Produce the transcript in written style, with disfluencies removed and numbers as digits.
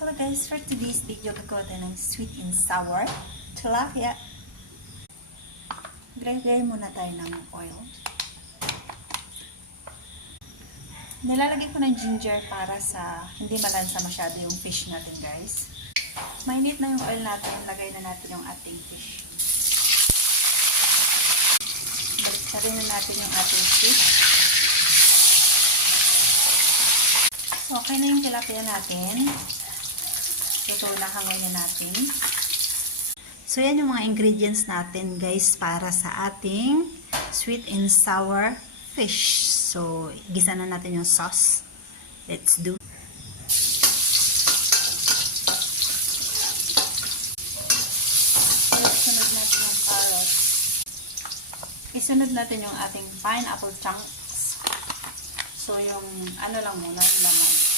Hello guys, for today's video gagawa tayo ng sweet and sour tilapia. Gray muna tayo ng oil. Nilalagay ko ng ginger para sa hindi malansa masyado yung fish natin guys. Mainit na yung oil natin, lagay na natin yung ating fish. Baliktarin na natin yung ating fish. Okay na yung tilapia natin. Ito na hangoy na natin. So, yan yung mga ingredients natin guys para sa ating sweet and sour fish. So, gisa na natin yung sauce. Let's do. Isunod natin yung carrots. Isunod natin yung ating pineapple chunks. So, yung ano lang muna, yung laman.